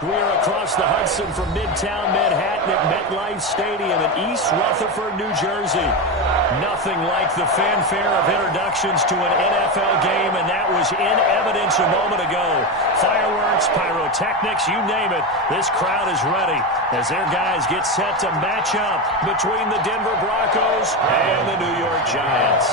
We are across the Hudson from Midtown Manhattan at MetLife Stadium in East Rutherford, New Jersey. Nothing like the fanfare of introductions to an NFL game, and that was in evidence a moment ago. Fireworks, pyrotechnics, you name it. This crowd is ready as their guys get set to match up between the Denver Broncos and the New York Giants.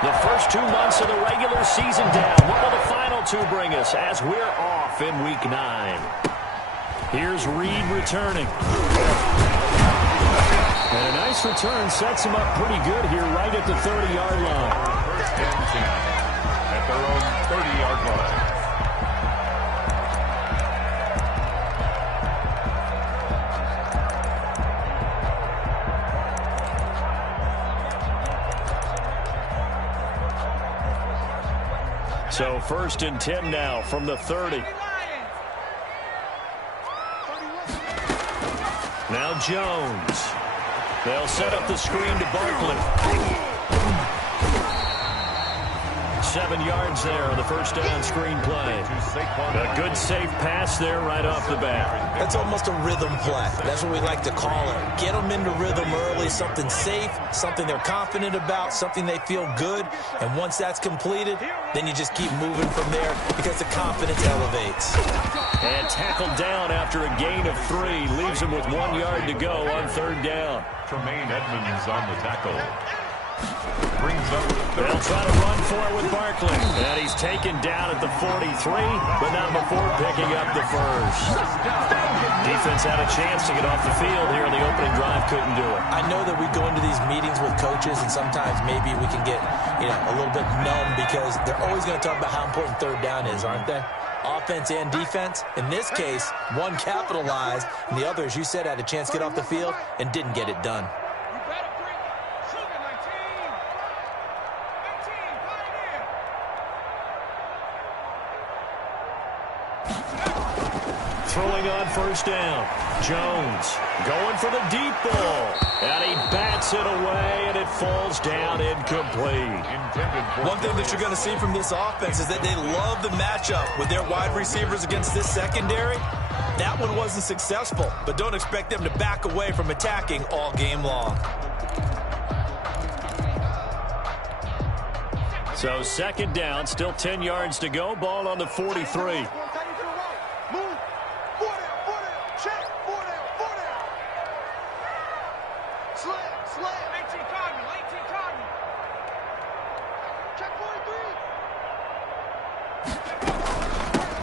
The first 2 months of the regular season down. What will the final two bring us as we're off in Week 9? Here's Reed returning. And a nice return sets him up pretty good here right at the 30-yard line. First and 10 at their own 30-yard line. So first and 10 now from the 30. Now Jones. They'll set up the screen to Barkley. 7 yards there on the first down screen play. A good safe pass there right off the bat. That's almost a rhythm play. That's what we like to call it. Get them into rhythm early, something safe, something they're confident about, something they feel good. And once that's completed, then you just keep moving from there because the confidence elevates. And tackled down after a gain of 3. Leaves him with 1 yard to go on third down. Tremaine Edmonds on the tackle. Brings up the They'll try to run for it with Barkley. And he's taken down at the 43, but not before picking up the first. Defense had a chance to get off the field here in the opening drive. Couldn't do it. I know that we go into these meetings with coaches, and sometimes maybe we can get a little bit numb because they're always going to talk about how important third down is, aren't they? Offense and defense. In this case, one capitalized, and the other, as you said, had a chance to get off the field and didn't get it done. Throwing on first down. Jones going for the deep ball. And he bats it away, and it falls down incomplete. One thing that you're going to see from this offense is that they love the matchup with their wide receivers against this secondary. That one wasn't successful, but don't expect them to back away from attacking all game long. So second down, still 10 yards to go. Ball on the 43.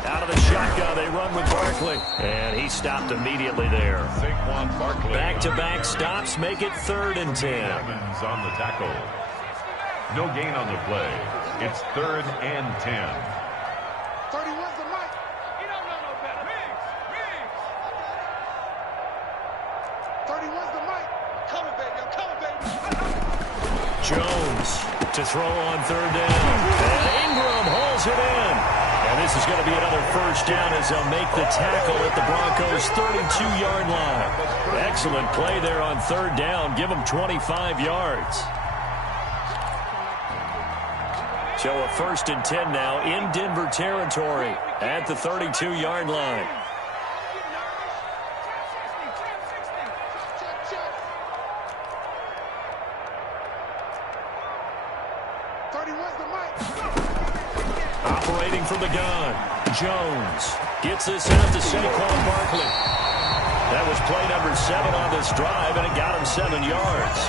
Out of the shotgun, they run with Barkley. And he stopped immediately there. Back-to-back stops make it 3rd and 10. Evans on the tackle. No gain on the play. It's 3rd and 10. 31's the mic. You don't know no better. Riggs. 31's the mic. Coming, baby. I'm coming, baby. Jones to throw on third down. And Ingram holds it in. And this is going to be another first down as they'll make the tackle at the Broncos' 32-yard line. Excellent play there on third down. Give them 25 yards. So a 1st and 10 now in Denver territory at the 32-yard line. Operating from the gun, Jones gets this out to Saquon Barkley. That was play number 7 on this drive, and it got him 7 yards.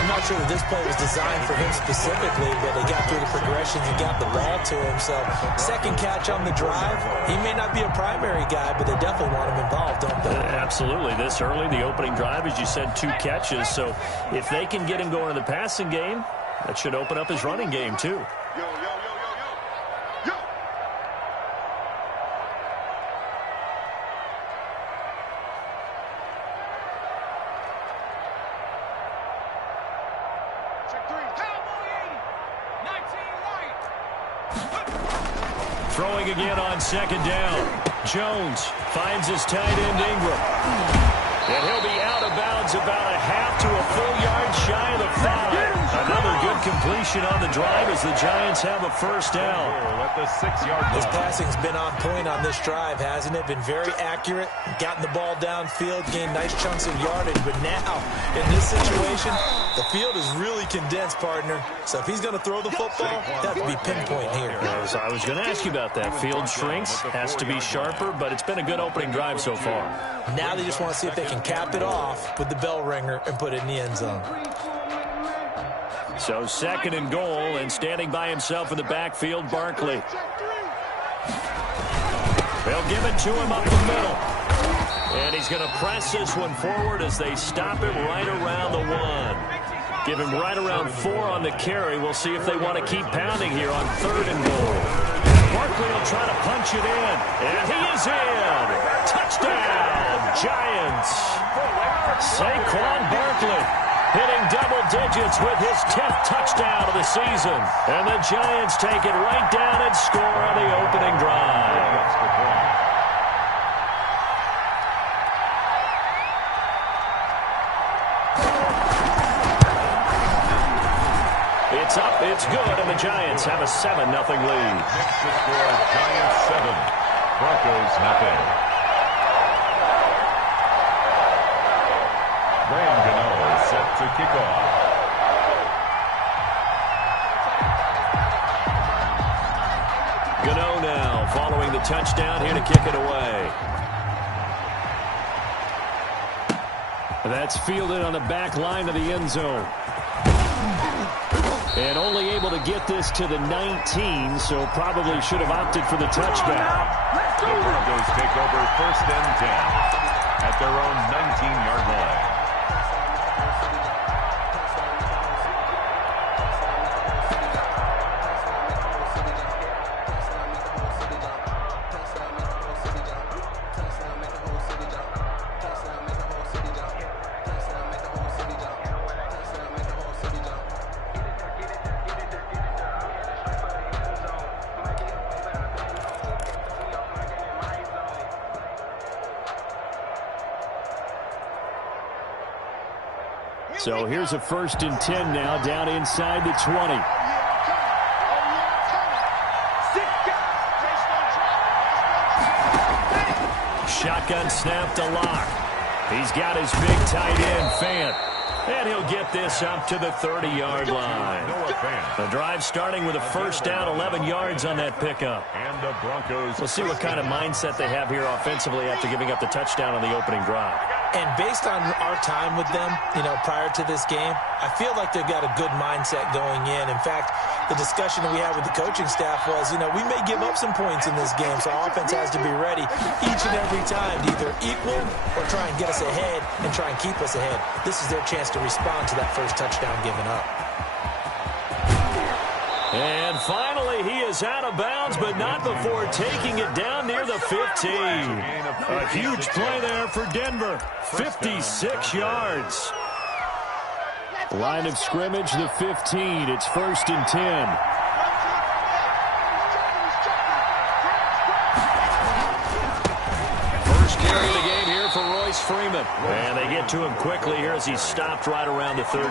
I'm not sure that this play was designed for him specifically, but they got through the progressions and got the ball to him. So second catch on the drive. He may not be a primary guy, but they definitely want him involved, don't they? Absolutely. This early, the opening drive, as you said, 2 catches. So if they can get him going in the passing game, that should open up his running game too. Throwing again on second down. Jones finds his tight end Ingram. And he'll be out of bounds about a half to a full yard shy of the 5. Another good completion on the drive as the Giants have a first down. At the 6-yard line. His passing's been on point on this drive, hasn't it? Been very accurate, gotten the ball downfield, gained nice chunks of yardage. But now, in this situation, the field is really condensed, partner. So if he's going to throw the football, that has to be pinpoint here. As I was going to ask you about that. Field shrinks, has to be sharper, but it's been a good opening drive so far. Now they just want to see if they can cap it off with the bell ringer and put it in the end zone. So 2nd and goal, and standing by himself in the backfield, Barkley. They'll give it to him up the middle. And he's going to press this one forward as they stop him right around the 1. Give him right around 4 on the carry. We'll see if they want to keep pounding here on 3rd and goal. Barkley will try to punch it in. And he is in. Touchdown, Giants. Saquon Barkley hitting double digits with his 10th touchdown of the season. And the Giants take it right down and score on the opening drive. It's up, it's good, and the Giants have a 7-0 lead. Next to score, Giants 7, Broncos nothing. Graham Gano set to kick off. Gano now following the touchdown here to kick it away. That's fielded on the back line of the end zone. And only able to get this to the 19, so probably should have opted for the touchback. The Broncos take over 1st and 10 at their own 19-yard line. So here's a 1st and 10 now, down inside the 20. Shotgun snap to Lock. He's got his big tight end, Fant. And he'll get this up to the 30-yard line. The drive starting with a 1st down, 11 yards on that pickup. And the Broncos. We'll see what kind of mindset they have here offensively after giving up the touchdown on the opening drive. And based on our time with them, prior to this game, I feel like they've got a good mindset going in. In fact, the discussion that we had with the coaching staff was, we may give up some points in this game, so our offense has to be ready each and every time to either equal or try and get us ahead and try and keep us ahead. This is their chance to respond to that first touchdown given up. And finally, he is out of bounds, but not before taking it down near the 15. A huge play there for Denver. 56 yards. Line of scrimmage, the 15. It's 1st and 10. First carry of the game here for Royce Freeman. And they get to him quickly here as he's stopped right around the 13.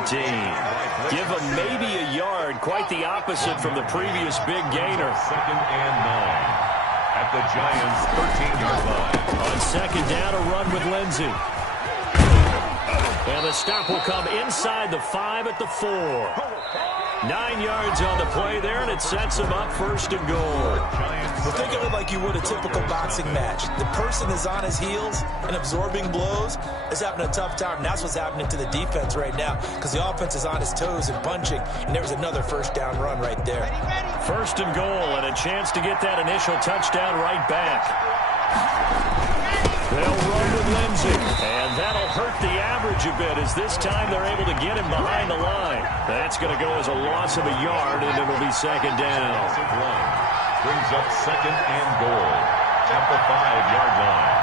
Give him maybe a yard, quite the opposite from the previous big gainer. 2nd and 9 at the Giants' 13-yard line. On 2nd down, a run with Lindsey. And the stop will come inside the 5 at the 4. 9 yards on the play there, and it sets him up 1st and goal. Well, think of it like you would a typical boxing match. The person is on his heels and absorbing blows is having a tough time. And that's what's happening to the defense right now because the offense is on his toes and punching, and there was another 1st down run right there. 1st and goal, and a chance to get that initial touchdown right back. They'll run with Lindsey, and that'll hurt the average a bit as this time they're able to get him behind the line. That's going to go as a loss of a yard, and it'll be 2nd down. Brings up 2nd and goal at the 5-yard line.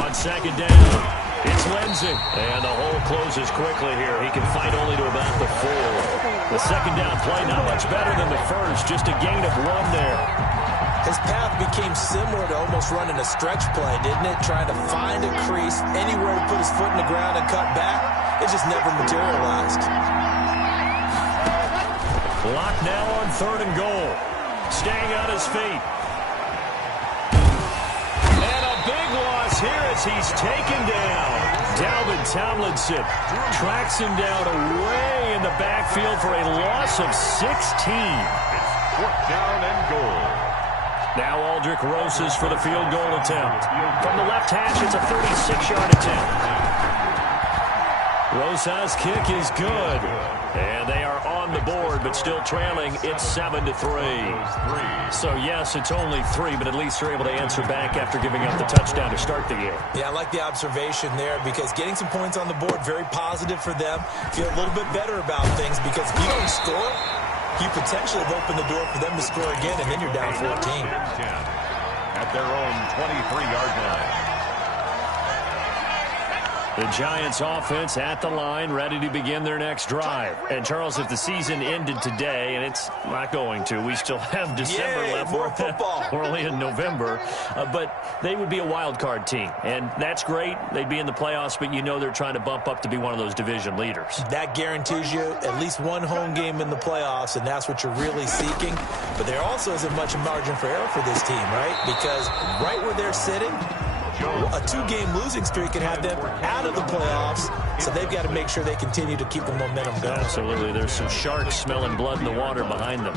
On 2nd down, it's Lindsey. And the hole closes quickly here. He can fight only to about the 4. The 2nd down play not much better than the first, just a gain of 1 there. His His path became similar to almost running a stretch play, didn't it? Trying to find a crease, anywhere to put his foot in the ground and cut back. It just never materialized. Lock now on 3rd and goal. Staying on his feet. And a big loss here as he's taken down. Dalvin Tomlinson tracks him down away in the backfield for a loss of 16. It's 4th down and goal. Now Aldrich Rosas for the field goal attempt. From the left hash, it's a 36-yard attempt. Rosas' kick is good. And they are on the board, but still trailing. It's 7-3. So, yes, it's only 3, but at least they're able to answer back after giving up the touchdown to start the game. Yeah, I like the observation there because getting some points on the board, very positive for them. Feel a little bit better about things because if you don't score, you potentially have opened the door for them to score again, and then you're down 14. At their own 23-yard line. The Giants offense at the line, ready to begin their next drive. And, Charles, if the season ended today, and it's not going to, we still have December left. More football. We're only in November. But they would be a wild card team. And that's great. They'd be in the playoffs, but you know they're trying to bump up to be one of those division leaders. That guarantees you at least one home game in the playoffs, and that's what you're really seeking. But there also isn't much margin for error for this team, right? Because right where they're sitting, a 2-game losing streak can have them out of the playoffs, so they've got to make sure they continue to keep the momentum going. Absolutely. There's some sharks smelling blood in the water behind them.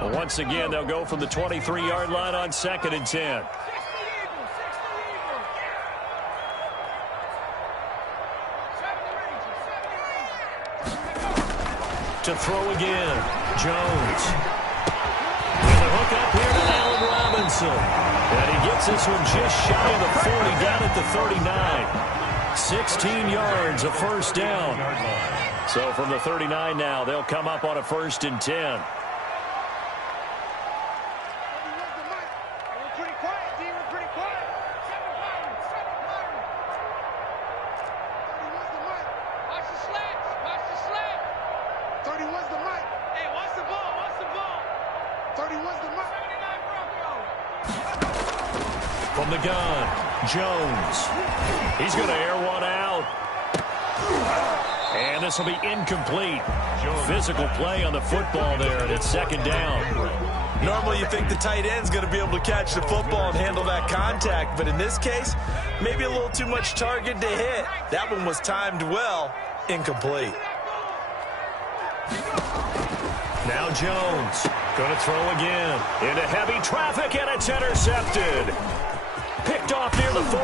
Well, once again, they'll go from the 23-yard line on 2nd and 10. To throw again, Jones. With a hook up here to Allen Robinson. And he gets this one just shy of the 40, down at the 39. 16 yards, a first down. So from the 39 now, they'll come up on a 1st and 10. From the gun, Jones. He's going to air one out. And this will be incomplete. Physical play on the football there, and it's 2nd down. Normally you think the tight end's going to be able to catch the football and handle that contact, but in this case, maybe a little too much target to hit. That one was timed well, incomplete. Now Jones going to throw again into heavy traffic, and it's intercepted. Picked off near the 44,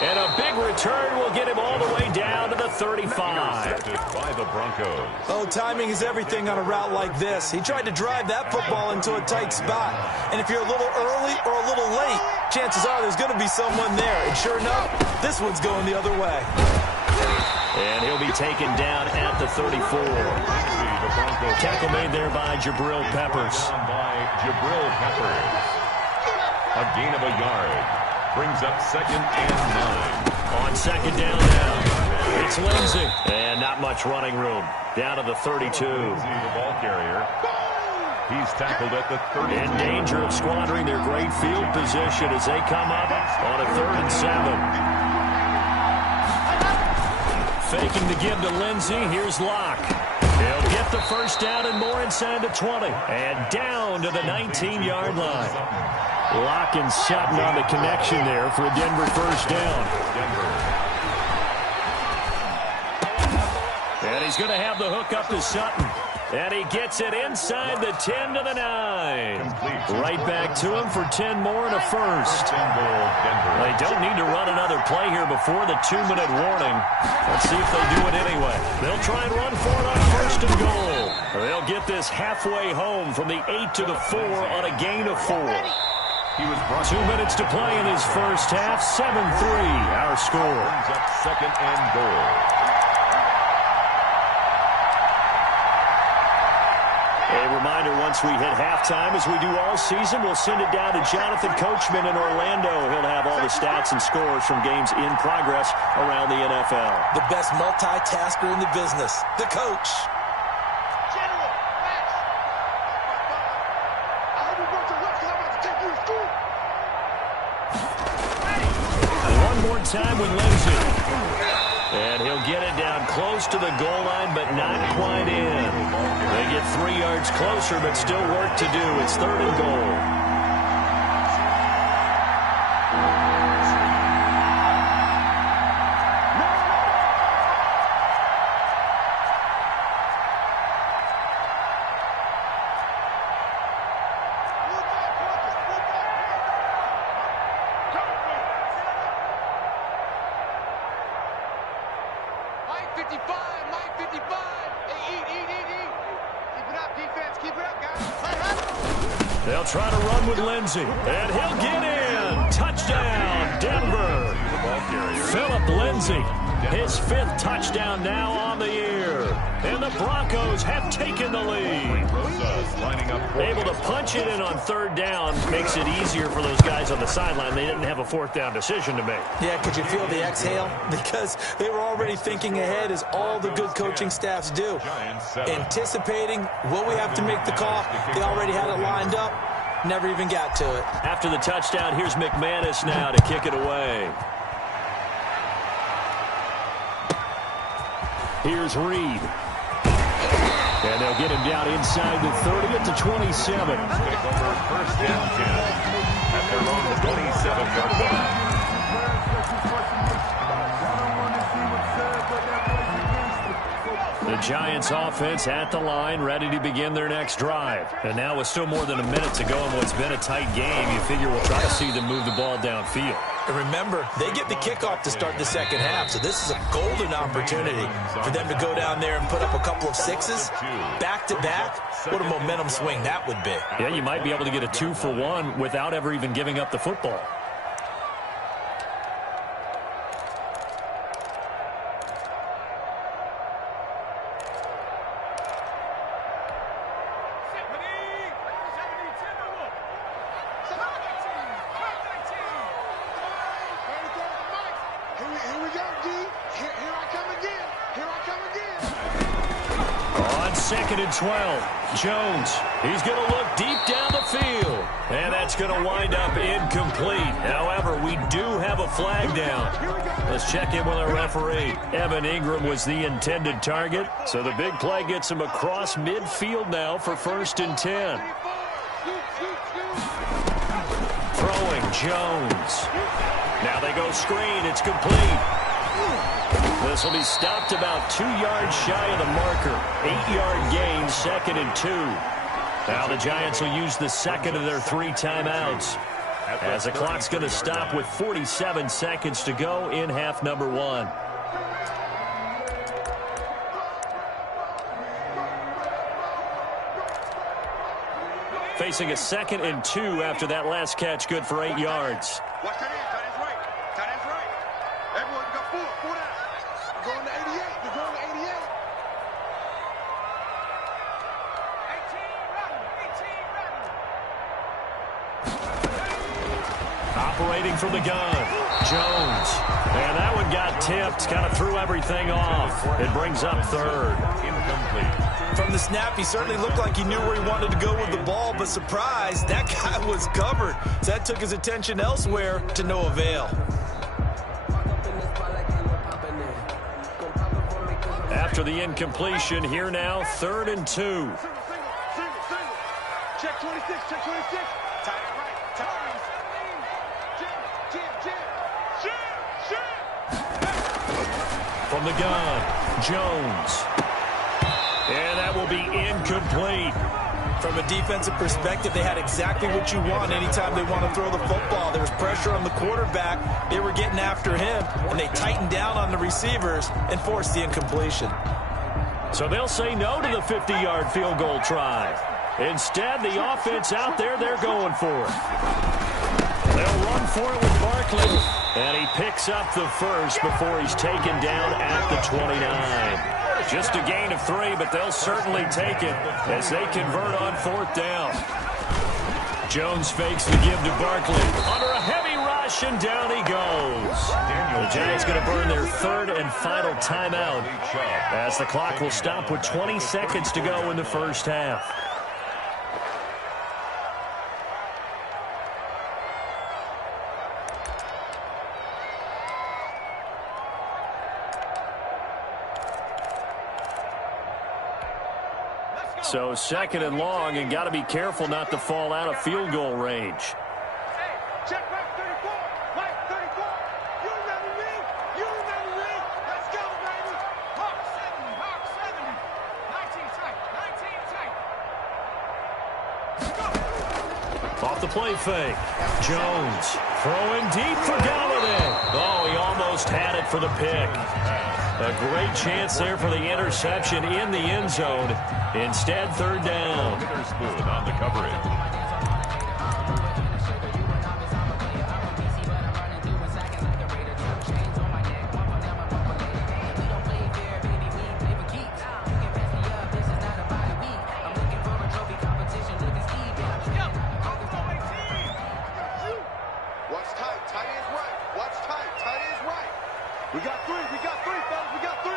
and a big return will get him all the way down to the 35. By the Broncos. Oh, timing is everything on a route like this. He tried to drive that football into a tight spot, and if you're a little early or a little late, chances are there's going to be someone there, and sure enough, this one's going the other way. And he'll be taken down at the 34. Tackle made there by Jabril Peppers. A gain of a yard. Brings up 2nd and 9. On 2nd down now, it's Lindsey. And not much running room. Down to the 32. The ball carrier. He's tackled at the 30. In danger of squandering their great field position as they come up on a 3rd and 7. Faking the give to Lindsey. Here's Locke. He'll get the first down and more inside the 20. And down to the 19-yard line. Locke and Sutton on the connection there for a Denver first down. And he's going to have the hook up to Sutton. And he gets it inside the 10 to the 9. Right back to him for 10 more and a first. They don't need to run another play here before the 2-minute warning. Let's see if they do it anyway. They'll try and run for it on 1st and goal. They'll get this halfway home from the 8 to the 4 on a gain of 4. 2 minutes to play in his first half. 7-3 our score. Brings up 2nd and goal. A reminder, once we hit halftime, as we do all season, we'll send it down to Jonathan Coachman in Orlando. He'll have all the stats and scores from games in progress around the NFL. The best multitasker in the business, the coach. General, Max. One more time with Lindsay. And he'll get it down close to the goal line, but not quite in. They get 3 yards closer, but still work to do. It's 3rd and goal. They'll try to run with Lindsay, and he'll get in. Touchdown, Denver. Phillip Lindsay, his 5th touchdown now on the year. And the Broncos have taken the lead. Able to punch it in on 3rd down makes it easier for those guys on the sideline. They didn't have a 4th down decision to make. Yeah, could you feel the exhale? Because they were already thinking ahead, as all the good coaching staffs do. Anticipating, will we have to make the call? They already had it lined up. Never even got to it. After the touchdown, here's McManus now to kick it away. Here's Reed. And they'll get him down inside the 30 at the 27. Take over 1st and 10 at their own 27-yard line. The Giants offense at the line, ready to begin their next drive. And now with still more than a minute to go in what's been a tight game, you figure we'll try to see them move the ball downfield. And remember, they get the kickoff to start the 2nd half, so this is a golden opportunity for them to go down there and put up a couple of 6s back-to-back. What a momentum swing that would be. Yeah, you might be able to get a 2-for-1 without ever even giving up the football. On 2nd and 12, Jones, he's going to look deep down the field, and that's going to wind up incomplete. However, we do have a flag down. Let's check in with our referee. Evan Ingram was the intended target, so the big play gets him across midfield now for 1st and 10. Throwing, Jones. Now they go screen, it's complete. This will be stopped about 2 yards shy of the marker. 8-yard gain, 2nd and 2. Now the Giants will use the 2nd of their 3 timeouts, as the clock's going to stop with 47 seconds to go in half number 1. Facing a 2nd and 2 after that last catch, good for 8 yards. Watch that in. Tight end's right. Tight end's right. Everyone, you got 4 down. You're going to 88. You're going to 88. 18 ready. Operating from the gun, Jones. And that one got tipped, kind of threw everything off. It brings up 3rd. Incomplete. From the snap, he certainly looked like he knew where he wanted to go with the ball, but surprise, that guy was covered. So that took his attention elsewhere to no avail. After the incompletion, here now, 3rd and 2. Single. Check 26. Check 26. Tight end right. Tight end. Jam. From the gun, Jones. And that will be incomplete. From a defensive perspective, they had exactly what you want anytime they want to throw the football. There was pressure on the quarterback. They were getting after him, and they tightened down on the receivers and forced the incompletion. So they'll say no to the 50-yard field goal try. Instead, the offense out there, they're going for it. They'll run for it with Barkley. And he picks up the first before he's taken down at the 29. Just a gain of 3, but they'll certainly take it as they convert on 4th down. Jones fakes the give to Barkley. Under a heavy rush, and down he goes. The Giants going to burn their 3rd and final timeout as the clock will stop with 20 seconds to go in the first half. So 2nd and long, and got to be careful not to fall out of field goal range. Check back 34. Right 34. You remember me? You remember me? Let's go, baby. Hawk 70. Hawk 70. 19 tight. 19 tight. Let's go. Off the play fake. Jones throwing deep for Galladay. Oh, he almost had it for the pick. A great chance there for the interception in the end zone. Instead, 3rd down. Witherspoon on the coverage. What's tight? Tight is right. What's tight? Tight is right. We got 3. We got 3, fellas. We got 3.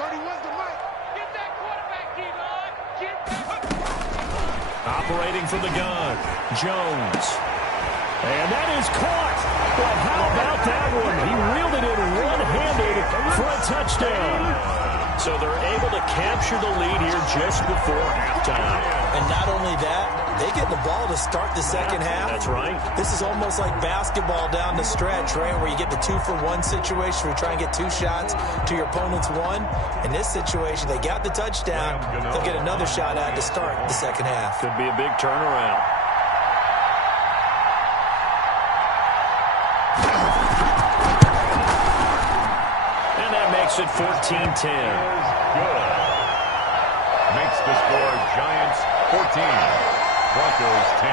31's the mic. Get that quarterback, Diehard. Get that. Operating from the gun, Jones. And that is caught. But how about that one? He reeled it in one-handed for a touchdown. So they're able to capture the lead here just before halftime. And not only that, they get the ball to start the second half. That's right. This is almost like basketball down the stretch, right, where you get the 2-for-1 situation where you try and get 2 shots to your opponent's 1. In this situation, they got the touchdown. They'll get another shot at to start the second half. Could be a big turnaround. And that makes it 14-10. Good. Makes the score Giants 14. Broncos 10.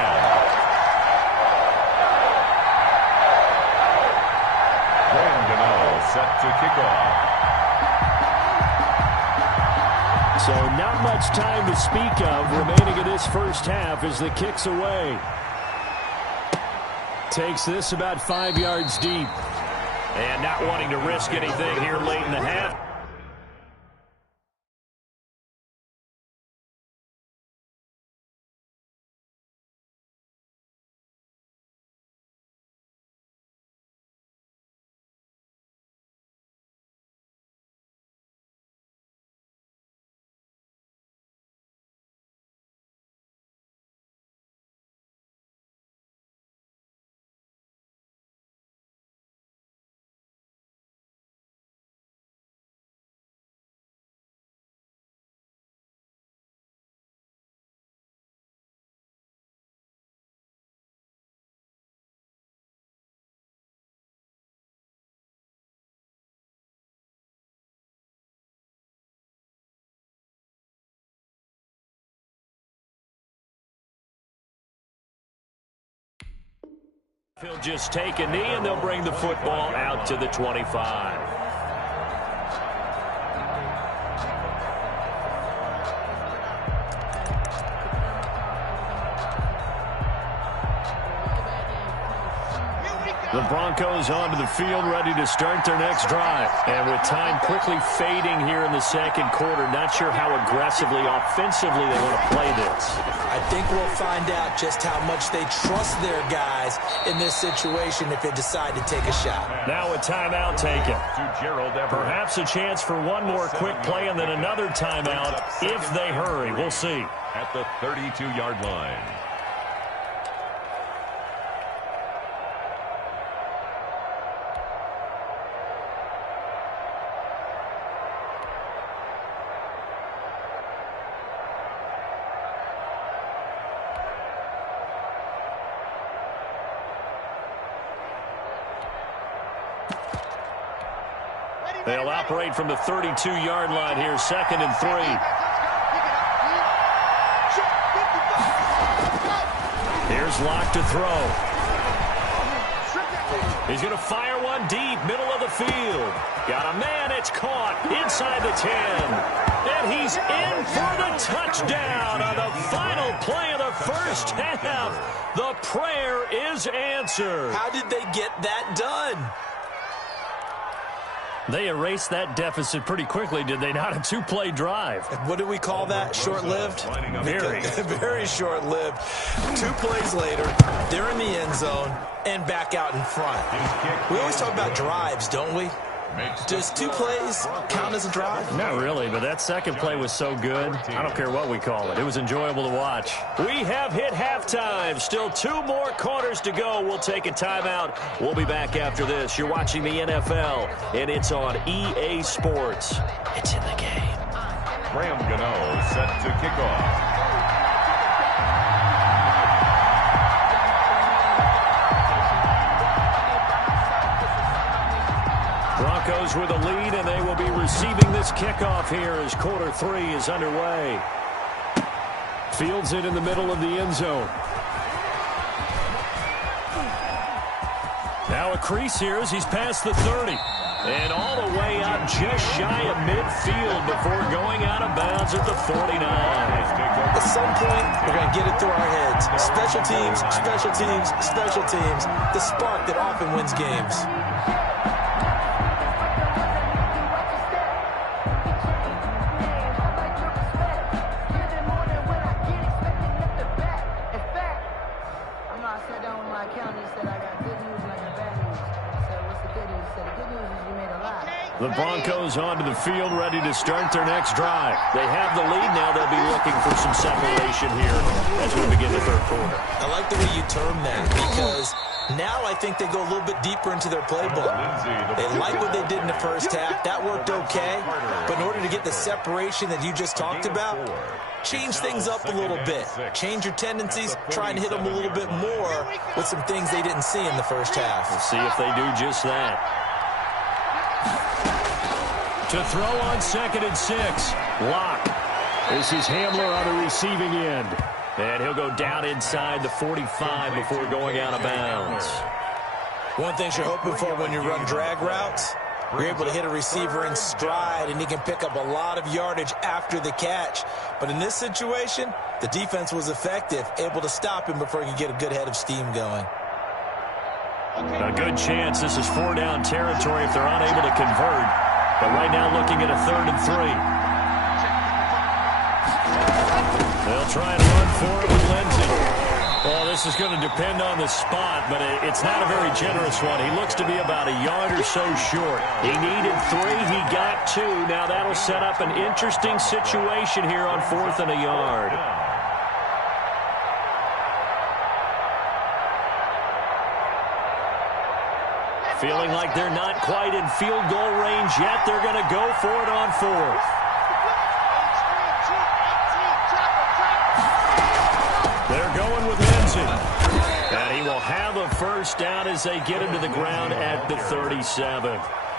Graham Gano set to kick off. So not much time to speak of remaining in this first half as the kick's away. Takes this about 5 yards deep. And not wanting to risk anything here late in the half. He'll just take a knee, and they'll bring the football out to the 25. The Broncos onto the field, ready to start their next drive. And with time quickly fading here in the second quarter, not sure how aggressively, offensively they want to play this. I think we'll find out just how much they trust their guys in this situation if they decide to take a shot. Now a timeout taken. To Gerald Everett. Perhaps a chance for one more quick play and then another timeout if they hurry. We'll see. At the 32-yard line. They'll operate from the 32-yard line here, 2nd and 3. Here's Locke to throw. He's going to fire one deep, middle of the field. Got a man, it's caught inside the 10. And he's in for the touchdown on the final play of the first half. The prayer is answered. How did they get that done? They erased that deficit pretty quickly, did they not? A 2-play drive. What do we call that? Short-lived? Very. Very short-lived. 2 plays later, they're in the end zone and back out in front. We always talk about drives, don't we? Does 2 plays count as a drive? Not really, but that second play was so good. I don't care what we call it. It was enjoyable to watch. We have hit halftime. Still 2 more quarters to go. We'll take a timeout. We'll be back after this. You're watching the NFL, and it's on EA Sports. It's in the game. Graham Gano set to kick off. Broncos with a lead, and they will be receiving this kickoff here as quarter 3 is underway. Fields it in the middle of the end zone. Now a crease here as he's past the 30. And all the way out just shy of midfield before going out of bounds at the 49. At some point, we're going to get it through our heads. Special teams, special teams, special teams. The spark that often wins games. The Broncos onto the field, ready to start their next drive. They have the lead now. They'll be looking for some separation here as we begin the third quarter. I like the way you term that because now I think they go a little bit deeper into their playbook. They like what they did in the first half. That worked okay. But in order to get the separation that you just talked about, change things up a little bit. Change your tendencies. Try and hit them a little bit more with some things they didn't see in the first half. We'll see if they do just that. To throw on 2nd and 6. Lock. This is Hamler on the receiving end. And he'll go down inside the 45 before going out of bounds. One thing you're hoping for when you run drag routes, you're able to hit a receiver in stride, and he can pick up a lot of yardage after the catch. But in this situation, the defense was effective, able to stop him before he could get a good head of steam going. A good chance this is 4-down territory if they're unable to convert. But right now looking at a 3rd and 3. They'll try and run for it with Lindsey. Well, this is going to depend on the spot, but it's not a very generous one. He looks to be about a yard or so short. He needed 3. He got 2. Now that'll set up an interesting situation here on 4th and a yard. Feeling like they're not quite in field goal range yet. They're going to go for it on 4th. They're going with Lindsey. And he will have a first down as they get him to the ground at the 37.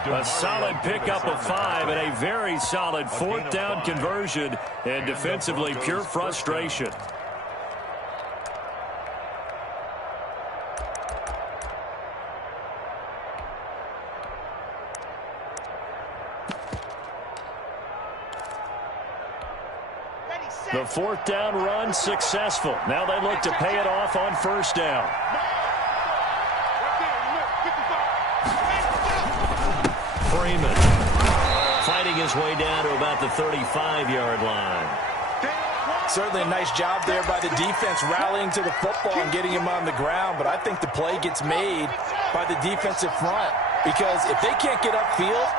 A solid pickup of 5 and a very solid 4th down conversion. And defensively, pure frustration. The 4th down run successful. Now they look to pay it off on 1st down. Freeman fighting his way down to about the 35-yard line. Certainly a nice job there by the defense rallying to the football and getting him on the ground, but I think the play gets made by the defensive front because if they can't get upfield,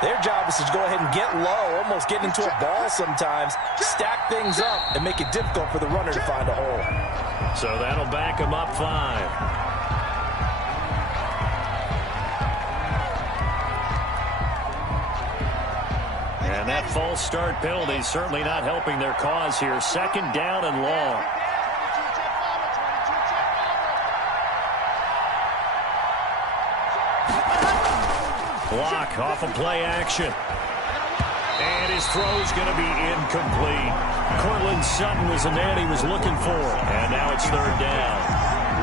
their job is to go ahead and get low, almost get into a ball sometimes, stack things up, and make it difficult for the runner to find a hole. So that'll back him up 5. And that false start penalty certainly not helping their cause here. 2nd down and long. Block off of play action. And his throw is going to be incomplete. Cortland Sutton was the man he was looking for. And now it's 3rd down.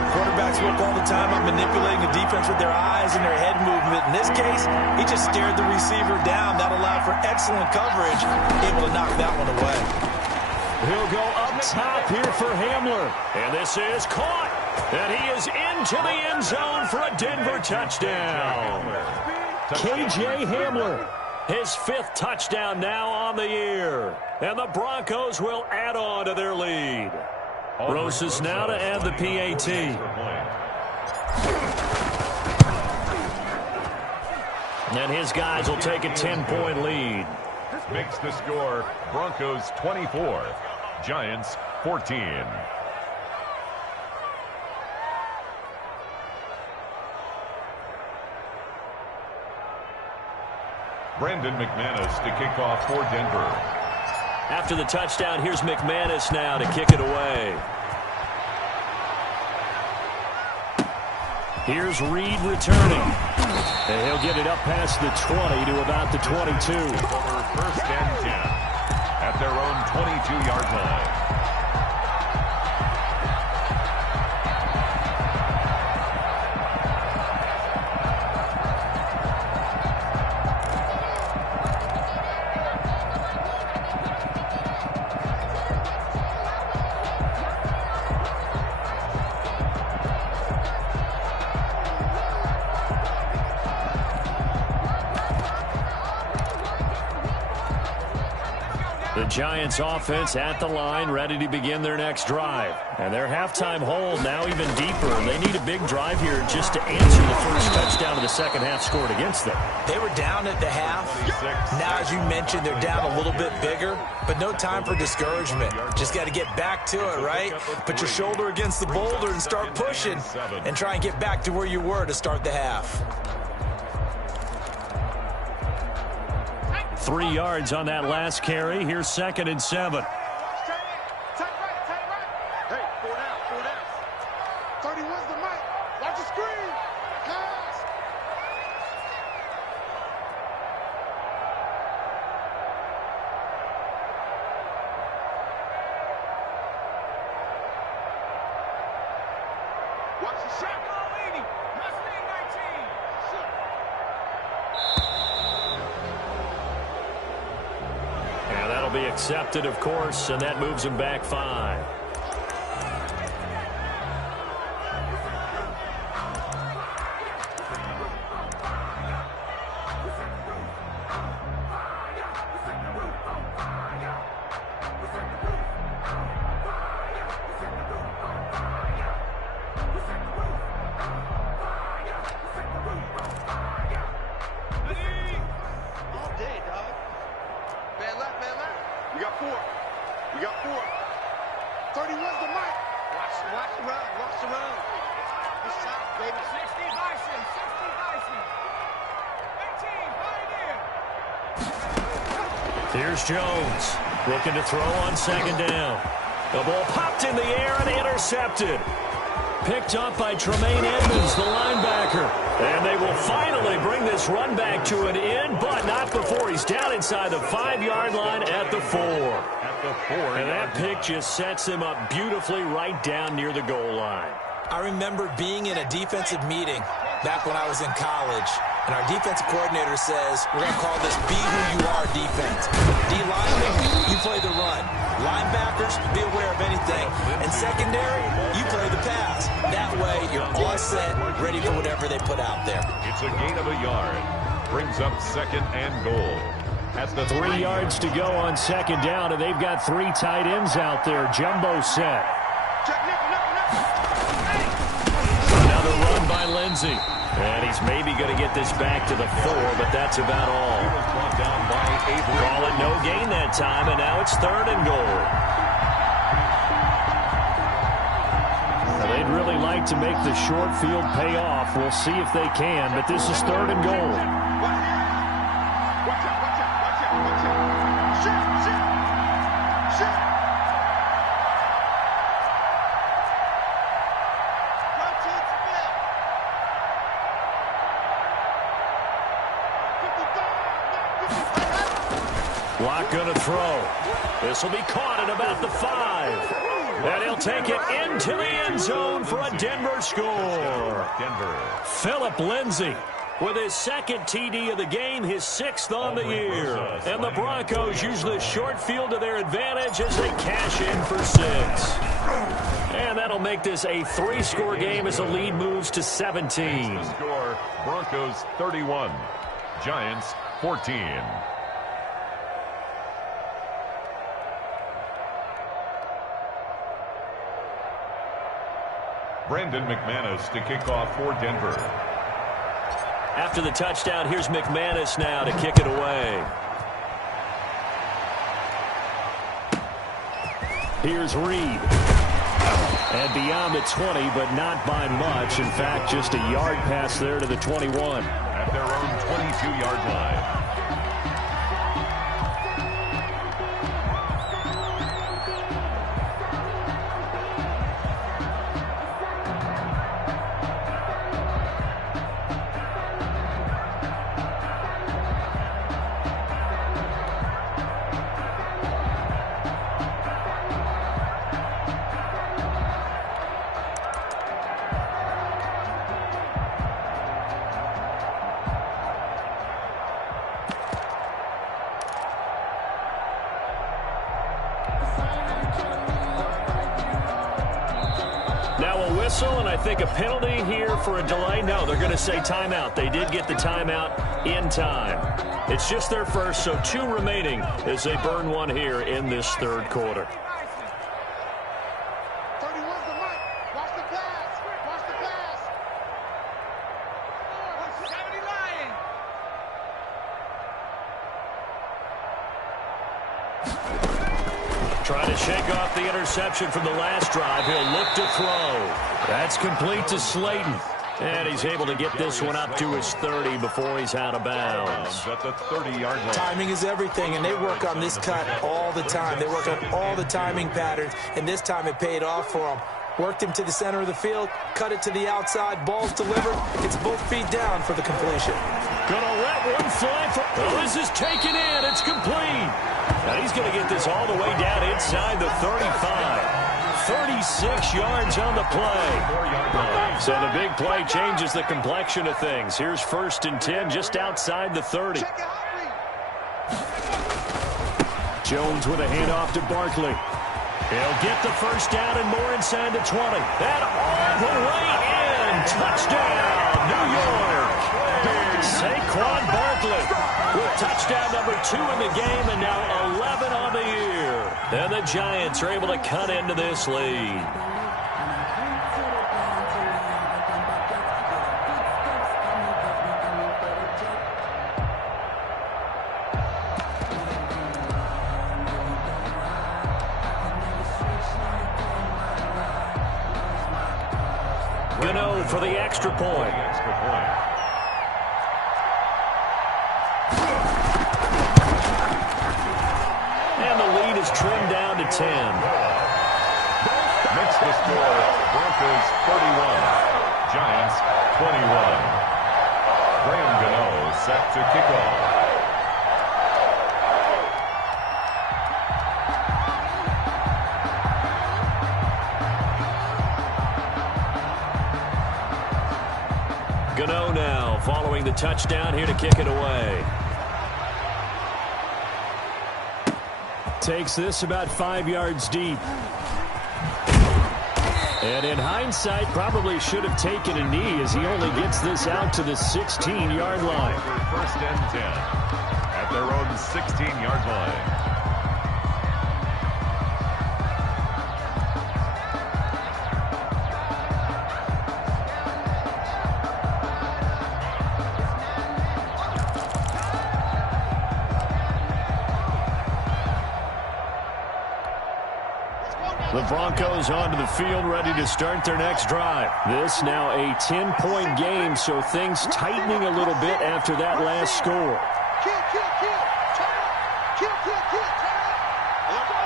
Quarterbacks work all the time on manipulating the defense with their eyes and their head movement. In this case, he just stared the receiver down. That allowed for excellent coverage, able to knock that one away. He'll go up top here for Hamler. And this is caught. And he is into the end zone for a Denver touchdown. K.J. Hamler, his 5th touchdown now on the year. And the Broncos will add on to their lead. Rosas now to add the PAT. And his guys will take a 10-point lead. Makes the score Broncos 24, Giants 14. Brandon McManus to kick off for Denver. After the touchdown, here's McManus now to kick it away. Here's Reed returning. And he'll get it up past the 20 to about the 22. Over first and 10 at their own 22-yard line. The Giants offense at the line, ready to begin their next drive. And their halftime hold now even deeper. They need a big drive here just to answer the first touchdown of the second half scored against them. They were down at the half. Now, as you mentioned, they're down a little bit bigger, but no time for discouragement. Just got to get back to it, right? Put your shoulder against the boulder and start pushing and try and get back to where you were to start the half. 3 yards on that last carry. Here's 2nd and 7. Hey, 4 down. 31's the mic. Watch the screen. Pass. Watch the shot. Leading. Mustang 19. Yeah, that'll be accepted, of course, and that moves him back 5. All day, dog. Man left. We got 4. 31's the mic. Watch the run. This time, baby. 60 Bison. 18, Here's Jones, looking to throw on 2nd down. The ball popped in the air and intercepted. Picked up by Tremaine Edmonds, the linebacker. And they will finally bring this run back to an end, but not before he's down inside the 5-yard line at the 4. And that pick just sets him up beautifully right down near the goal line. I remember being in a defensive meeting back when I was in college, and our defensive coordinator says, we're going to call this Be Who You Are defense. D-linemen, you play the run. Linebackers, be aware of anything. And secondary, you play the pass. That way, you're all set, ready for whatever they put out there. It's a gain of a yard. Brings up 2nd and goal. At the 3 yards to go on 2nd down, and they've got 3 tight ends out there. Jumbo set. Another run by Lindsey. And he's maybe going to get this back to the 4, but that's about all. He was brought down by Avery. Call it no gain that time, and now it's 3rd and goal. Now, they'd really like to make the short field pay off. We'll see if they can, but this is 3rd and goal. Watch out. Shoot. Block going to throw. This will be caught at about the 5. And he'll take it into the end zone for a Denver score. Denver. Philip Lindsay with his 2nd TD of the game, his 6th on the year. And the Broncos use the short field to their advantage as they cash in for 6. And that'll make this a 3-score game as the lead moves to 17. The score, Broncos 31, Giants 14. Brandon McManus to kick off for Denver. After the touchdown, here's McManus now to kick it away. Here's Reed. And beyond the 20, but not by much. In fact, just a yard pass there to the 21. At their own 22-yard line. Now a whistle, and I think a penalty here for a delay. No, they're going to say timeout. They did get the timeout in time. It's just their first, so 2 remaining as they burn one here in this third quarter. 31's the mic. Watch the pass. Watch the pass. 70 Lions. Trying to shake off the interception from the last drive. He'll look to throw. That's complete to Slayton. And he's able to get this one up to his 30 before he's out of bounds. At the 30-yard line. Timing is everything, and they work on this cut all the time. They work on all the timing patterns, and this time it paid off for them. Worked him to the center of the field, cut it to the outside, ball's delivered. It's both feet down for the completion. Gonna let one fly. Oh, this is taken in. It's complete. Now he's going to get this all the way down inside the 35. 36 yards on the play. So the big play changes the complexion of things. Here's 1st and 10 just outside the 30. Jones with a handoff to Barkley. He'll get the first down and more inside the 20. And all the way in. Touchdown, New York. Saquon Barkley with touchdown number 2 in the game and now 11 on the year. And the Giants are able to cut into this lead. Gano for the extra point. And the lead is trimmed down to 10. Makes the score Broncos 31, Giants 21. Graham Gano set to kick off. Gano now following the touchdown here to kick it away. Takes this about 5 yards deep. And in hindsight, probably should have taken a knee as he only gets this out to the 16-yard line. 1st and 10 at their own 16-yard line. The Broncos onto the field, ready to start their next drive. This now a 10-point game, so things tightening a little bit after that last score. Kill, kill, kill. Turn up. Kill, kill, kill. Turn up.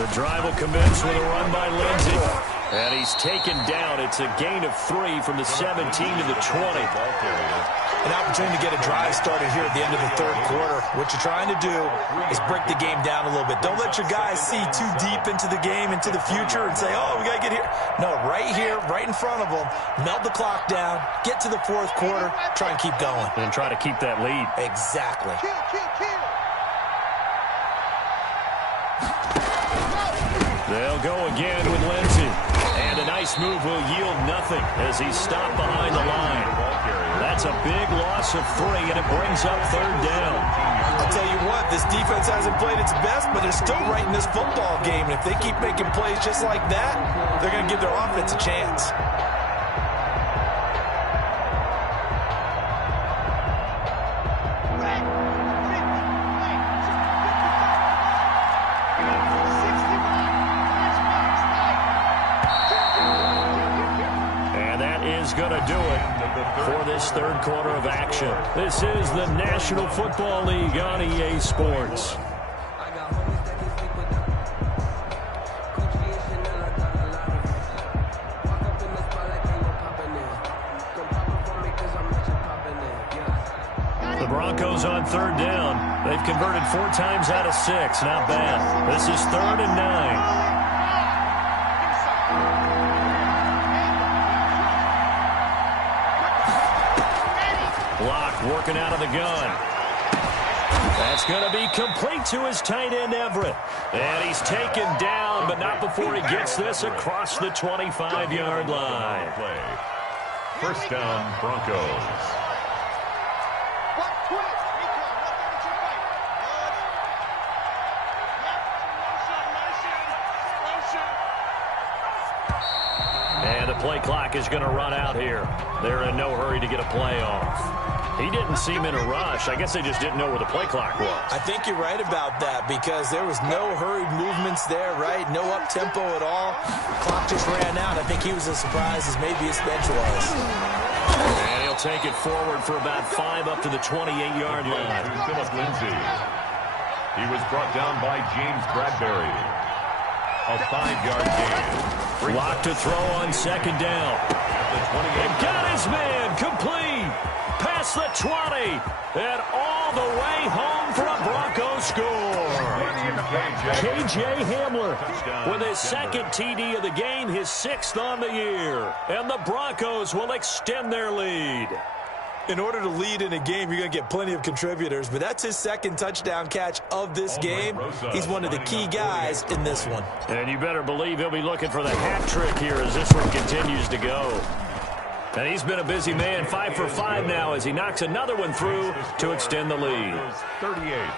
The drive will commence with a run by Lindsey. And he's taken down. It's a gain of 3 from the 17 to the 20. An opportunity to get a drive started here at the end of the third quarter. What you're trying to do is break the game down a little bit. Don't let your guys see too deep into the game, into the future, and say, oh, we got to get here. No, right here, right in front of them, melt the clock down, get to the fourth quarter, try and keep going. And try to keep that lead. Exactly. Kill, kill, kill. They'll go again with Lindsey. And a nice move will yield nothing as he's stopped behind the line. That's a big loss of 3, and it brings up 3rd down. I'll tell you what, this defense hasn't played its best, but they're still right in this football game. And if they keep making plays just like that, they're going to give their offense a chance. is going to do it for this third quarter of action. This is the National Football League on EA Sports. The Broncos on third down. They've converted 4 times out of 6. Not bad. This is 3rd and 9. Block working out of the gun. That's going to be complete to his tight end, Everett. And he's taken down, but not before he gets this across the 25-yard line. First down, Broncos. And the play clock is going to run out here. They're in no hurry to get a play off. He didn't seem in a rush. I guess they just didn't know where the play clock was. I think you're right about that because there was no hurried movements there, right? No up-tempo at all. Clock just ran out. I think he was as surprised as maybe his bench was. And he'll take it forward for about 5 up to the 28-yard line. Philip Lindsay. He was brought down by James Bradbury. A 5-yard gain. Lock to throw on second down. And got his man complete. Past the 20. And all the way home for a Broncos score. K.J. Hamler with his second TD of the game, his 6th on the year. And the Broncos will extend their lead. In order to lead in a game, you're going to get plenty of contributors, but that's his 2nd touchdown catch of this game. He's one of the key guys in this one. And you better believe he'll be looking for the hat trick here as this one continues to go. And he's been a busy man, 5 for 5 now as he knocks another one through to extend the lead. 38,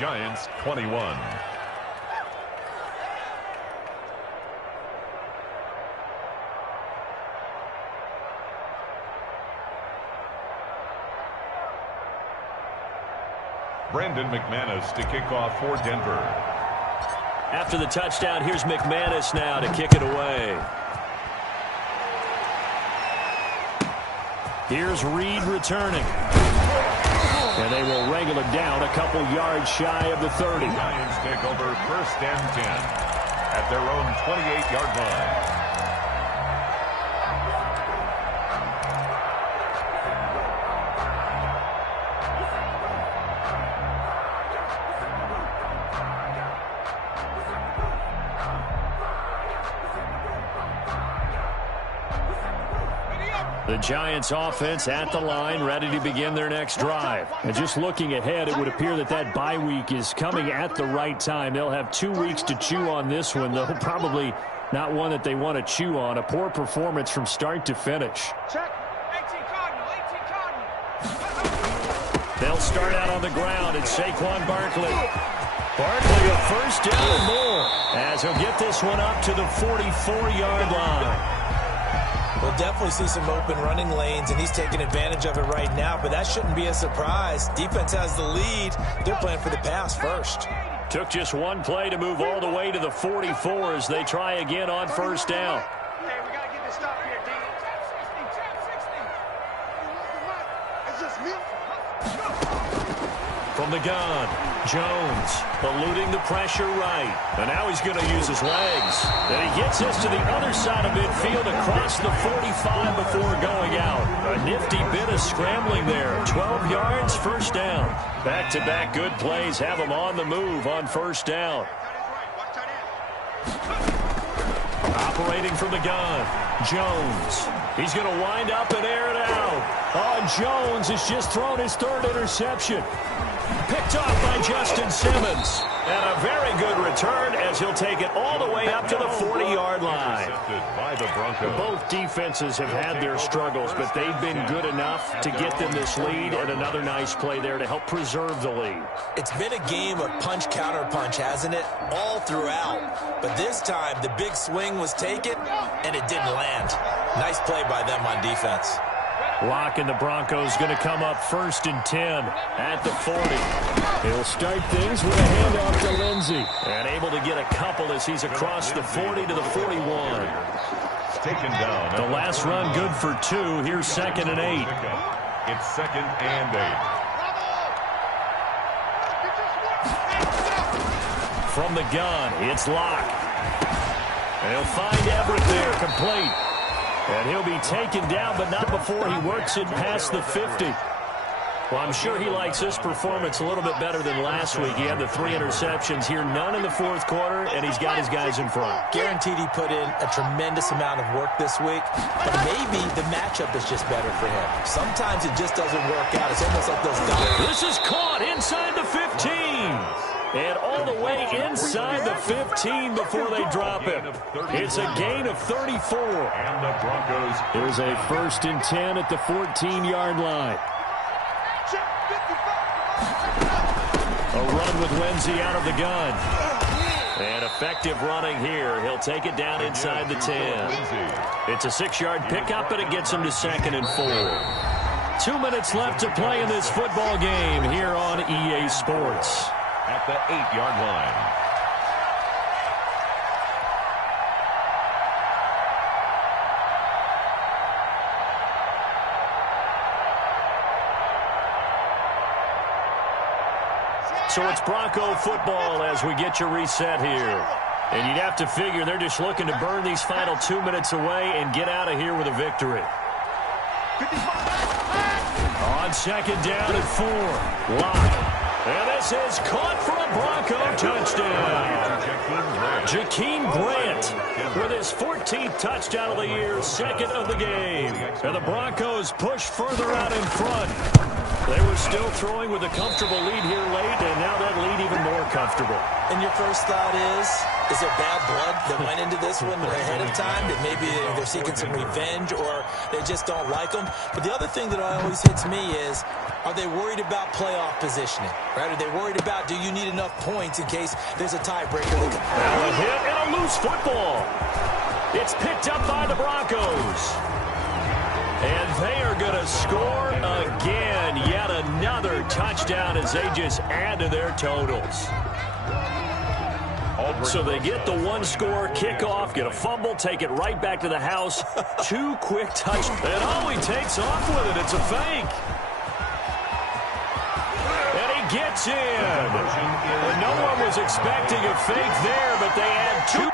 Giants 21. Brandon McManus to kick off for Denver. After the touchdown, here's McManus now to kick it away. Here's Reed returning. And they will wrangle it down a couple yards shy of the 30. Giants take over 1st and 10 at their own 28-yard line. The Giants offense at the line, ready to begin their next drive. And just looking ahead, it would appear that that bye week is coming at the right time. They'll have 2 weeks to chew on this one, though probably not one that they want to chew on. A poor performance from start to finish. Check. 18 Cardinal. They'll start out on the ground. It's Saquon Barkley. Barkley a first down and more as he'll get this one up to the 44-yard line. We'll definitely see some open running lanes, and he's taking advantage of it right now, but that shouldn't be a surprise. Defense has the lead. They're playing for the pass first. Took just one play to move all the way to the 44 as they try again on first down. Hey, we got to get this stop here, D. Tap 60. It's just me. From the gun, Jones eluding the pressure right. And now he's going to use his legs. And he gets this to the other side of midfield across the 45 before going out. A nifty bit of scrambling there. 12 yards, first down. Back-to-back good plays have him on the move on first down. Operating from the gun, Jones. He's going to wind up and air it out. Oh, Jones has just thrown his 3rd interception. Picked off by Justin Simmons. And a very good return as he'll take it all the way up to the 40-yard line. By the Broncos. Both defenses have had their struggles, but they've been good enough to get them this lead, and another nice play there to help preserve the lead. It's been a game of punch-counter-punch, hasn't it? All throughout. But this time, the big swing was taken, and it didn't land. Nice play by them on defense. Lock and the Broncos going to come up 1st and 10 at the 40. He'll start things with a handoff to Lindsey. And able to get a couple as he's across the 40 to the 41. Taken down. The last run good for 2. Here's 2nd and 8. It's 2nd and 8. From the gun, it's Locke. And he'll find Everett there, complete. And he'll be taken down, but not before he works it past the 50. Well, I'm sure he likes this performance a little bit better than last week. He had the 3 interceptions here, none in the 4th quarter, and he's got his guys in front. Guaranteed he put in a tremendous amount of work this week, but maybe the matchup is just better for him. Sometimes it just doesn't work out. It's almost like those guys. This is caught inside the 15. And all the way inside the 15 before they drop him. It's a gain of 34. And the Broncos. Here's a 1st and 10 at the 14-yard line. A run with Lindsey out of the gun. And effective running here. He'll take it down inside the 10. It's a 6-yard pickup, and it gets him to 2nd and 4. 2 minutes left to play in this football game here on EA Sports. At the 8-yard line. So it's Bronco football as we get you reset here. And you'd have to figure they're just looking to burn these final 2 minutes away and get out of here with a victory. On 2nd down and 4. Lock. And this is caught for a Bronco touchdown. Jakeem Grant with his 14th touchdown of the year, 2nd of the game. And the Broncos push further out in front. They were still throwing with a comfortable lead here late, and now that lead even more comfortable. And your first thought is there bad blood that went into this one ahead of time, that maybe they're seeking some revenge or they just don't like them? But the other thing that always hits me is, are they worried about playoff positioning? Right? Are they worried about, do you need enough points in case there's a tiebreaker? Now a hit and a loose football. It's picked up by the Broncos. And they are going to score again. Yet another touchdown as they just add to their totals. So they get the 1-score kickoff, get a fumble, take it right back to the house. 2 quick touchdowns. And oh, he takes off with it. It's a fake. And he gets in. And no one was expecting a fake there, but they add 2.